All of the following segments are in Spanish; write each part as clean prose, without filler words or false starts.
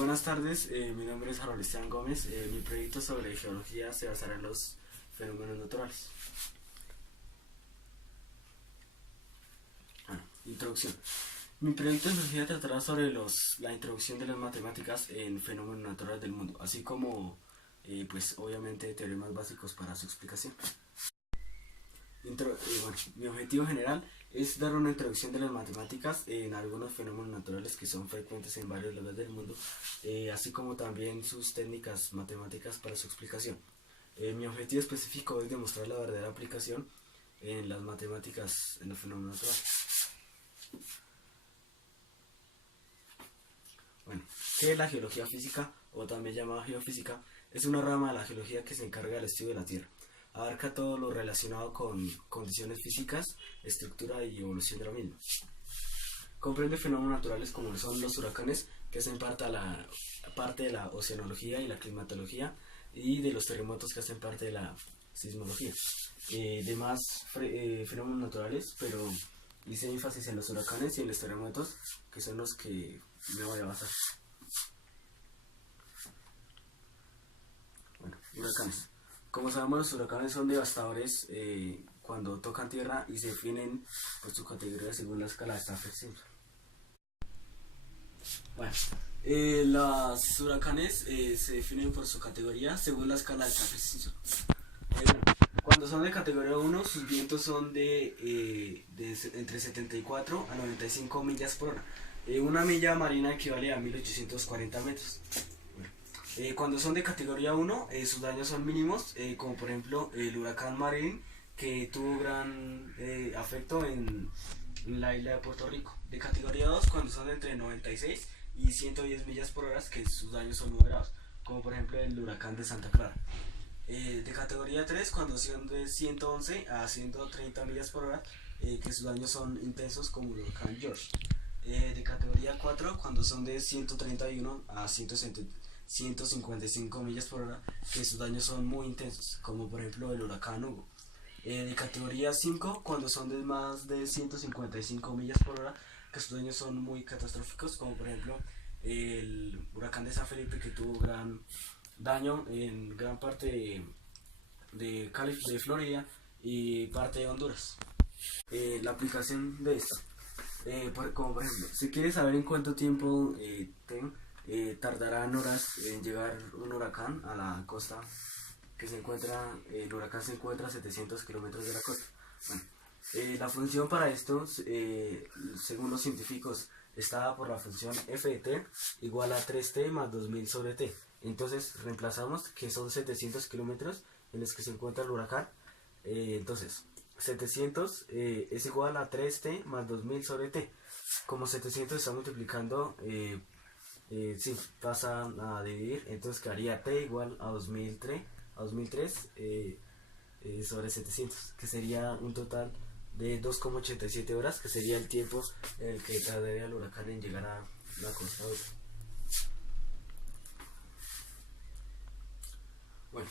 Buenas tardes, mi nombre es Harold Esteban Gómez. Mi proyecto sobre geología se basará en los fenómenos naturales. Introducción. Mi proyecto de geología tratará sobre la introducción de las matemáticas en fenómenos naturales del mundo, así como, pues obviamente, teoremas básicos para su explicación. Mi objetivo general es dar una introducción de las matemáticas en algunos fenómenos naturales que son frecuentes en varios lugares del mundo, así como también sus técnicas matemáticas para su explicación. Mi objetivo específico es demostrar la verdadera aplicación en las matemáticas en los fenómenos naturales. Bueno, ¿qué es la geología física, o también llamada geofísica? Es una rama de la geología que se encarga del estudio de la Tierra. Abarca todo lo relacionado con condiciones físicas, estructura y evolución de la misma. Comprende fenómenos naturales como son los huracanes, que hacen parte de la oceanología y la climatología, y de los terremotos, que hacen parte de la sismología. Demás fenómenos naturales, pero hice énfasis en los huracanes y en los terremotos, que son los que me voy a basar. Bueno, huracanes. Como sabemos, los huracanes son devastadores cuando tocan tierra y se definen por su categoría según la escala de Stafford-Simpson. Bueno, los huracanes se definen por su categoría según la escala de Stafford-Simpson. Cuando son de categoría 1, sus vientos son de entre 74 a 95 millas por hora. Una milla marina equivale a 1840 metros. Cuando son de categoría 1, sus daños son mínimos, como por ejemplo el huracán Marín, que tuvo gran afecto en la isla de Puerto Rico. De categoría 2, cuando son de entre 96 y 110 millas por hora, que sus daños son moderados, como por ejemplo el huracán de Santa Clara. De categoría 3, cuando son de 111 a 130 millas por hora, que sus daños son intensos, como el huracán George. De categoría 4, cuando son de 131 a 155 millas por hora, que sus daños son muy intensos, como por ejemplo el huracán Hugo. De categoría 5, cuando son de más de 155 millas por hora, que sus daños son muy catastróficos, como por ejemplo el huracán de San Felipe, que tuvo gran daño en gran parte de Florida y parte de Honduras. La aplicación de esto, como por ejemplo, si quieres saber en cuánto tiempo tardarán horas en llegar un huracán a la costa que se encuentra, el huracán se encuentra a 700 kilómetros de la costa. Bueno, la función para esto, según los científicos, está dada por la función f de t igual a 3t más 2000 sobre t. Entonces reemplazamos que son 700 kilómetros en los que se encuentra el huracán. Entonces 700 es igual a 3t más 2000 sobre t. Como 700 está multiplicando, sí, pasa a dividir, entonces quedaría t igual a 2003 sobre 700, que sería un total de 2,87 horas, que sería el tiempo en el que tardaría el huracán en llegar a la costa. Bueno,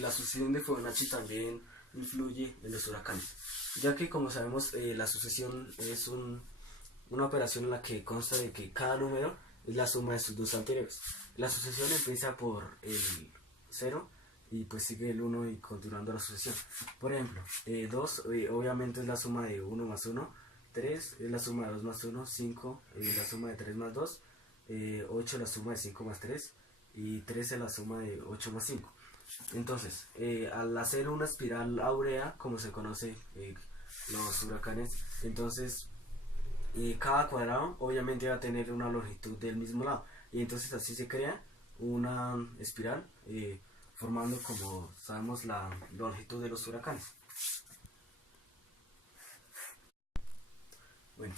la sucesión de Fibonacci también influye en los huracanes, ya que, como sabemos, la sucesión es una operación en la que consta de que cada número es la suma de sus dos anteriores. La sucesión empieza por el 0 y pues sigue el 1 y continuando la sucesión. Por ejemplo, 2 obviamente es la suma de 1 más 1, 3 es la suma de 2 más 1, 5 es la suma de 3 más 2, 8 es la suma de 5 más 3 y 3 es la suma de 8 más 5. Entonces, al hacer una espiral áurea, como se conoce los huracanes, entonces cada cuadrado obviamente va a tener una longitud del mismo lado, y entonces así se crea una espiral, formando, como sabemos, la longitud de los huracanes. Bueno,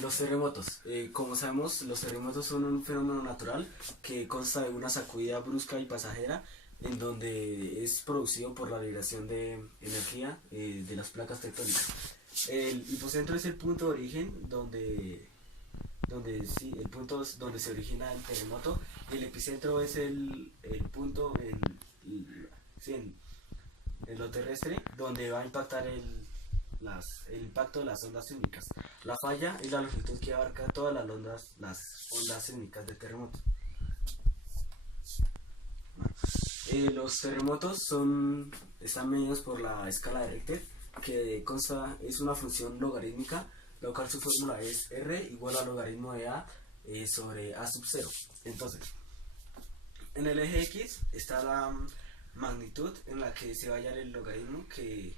los terremotos. Como sabemos, los terremotos son un fenómeno natural que consta de una sacudida brusca y pasajera, en donde es producido por la vibración de energía de las placas tectónicas. El hipocentro es el punto de origen donde el punto donde se origina el terremoto, y el epicentro es el punto en lo terrestre donde va a impactar el impacto de las ondas sísmicas. La falla es la longitud que abarca todas las ondas sísmicas del terremoto. Los terremotos están medidos por la escala de Richter, que consta, es una función logarítmica, la cual su fórmula es R igual al logaritmo de A sobre A sub 0. Entonces, en el eje X está la magnitud en la que se va a hallar el logaritmo, que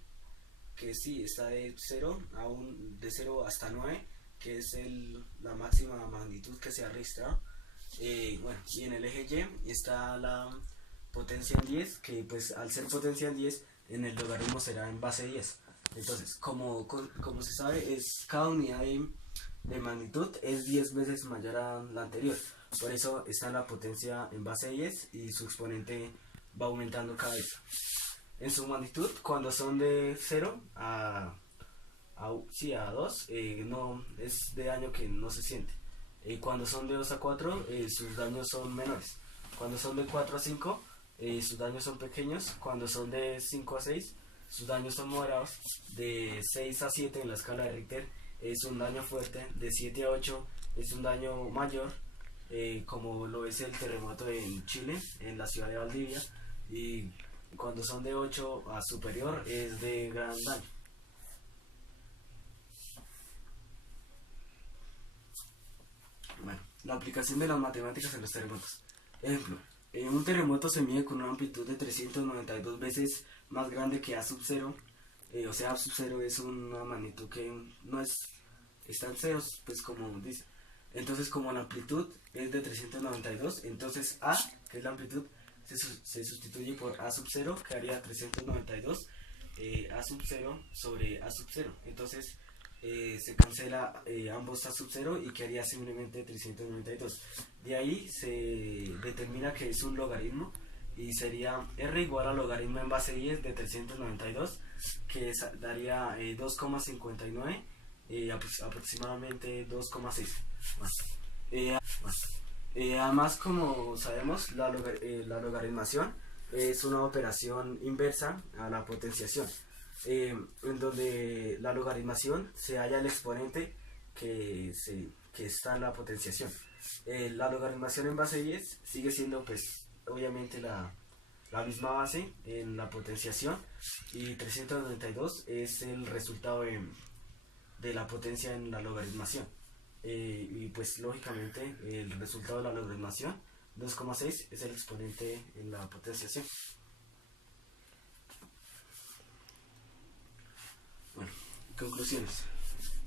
sí, está de 0 hasta 9, que es la máxima magnitud que se ha registrado. Bueno, y en el eje Y está la potencia en 10, que pues al ser potencia en 10, en el logaritmo será en base 10. Entonces, como se sabe, cada unidad de magnitud es 10 veces mayor a la anterior. Por eso está la potencia en base 10 y su exponente va aumentando cada vez. En su magnitud, cuando son de 0 a 2, no, es de daño que no se siente. Cuando son de 2 a 4, sus daños son menores. Cuando son de 4 a 5, sus daños son pequeños. Cuando son de 5 a 6, sus daños son moderados. De 6 a 7 en la escala de Richter es un daño fuerte. De 7 a 8 es un daño mayor, como lo es el terremoto en Chile, en la ciudad de Valdivia. Y cuando son de 8 a superior es de gran daño. Bueno, la aplicación de las matemáticas en los terremotos. Ejemplo, un terremoto se mide con una amplitud de 392 veces más grande que A sub 0. O sea, A sub 0 es una magnitud que no está en ceros, pues como dice. Entonces, como la amplitud es de 392, entonces A, que es la amplitud, se sustituye por A sub 0, que haría 392 A sub 0 sobre A sub 0. Entonces, se cancela ambos A sub 0 y quedaría simplemente 392. De ahí se determina que es un logaritmo y sería R igual al logaritmo en base 10 de 392, que daría 2,59, aproximadamente 2,6. Además, como sabemos, la logaritmación es una operación inversa a la potenciación, en donde la logaritmación se halla el exponente que está en la potenciación. La logaritmación en base 10 sigue siendo, pues, obviamente la misma base en la potenciación, y 392 es el resultado de la potencia en la logaritmación. Y pues lógicamente el resultado de la logaritmación 2,6 es el exponente en la potenciación. Bueno, conclusiones.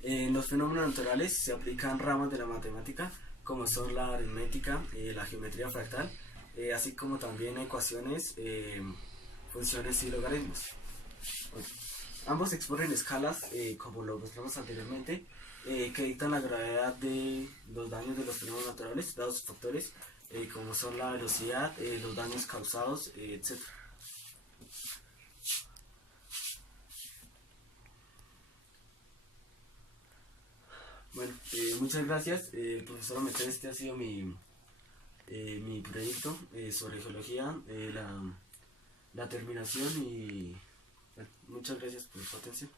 En los fenómenos naturales se aplican ramas de la matemática como son la aritmética, la geometría fractal, así como también ecuaciones, funciones y logaritmos. Bueno, ambos exponen escalas, como lo mostramos anteriormente, que dictan la gravedad de los daños de los fenómenos naturales, dados sus factores, como son la velocidad, los daños causados, etc. Bueno, muchas gracias, profesor Mercedes. Este ha sido mi proyecto sobre geología, la terminación, y bueno, muchas gracias por su atención.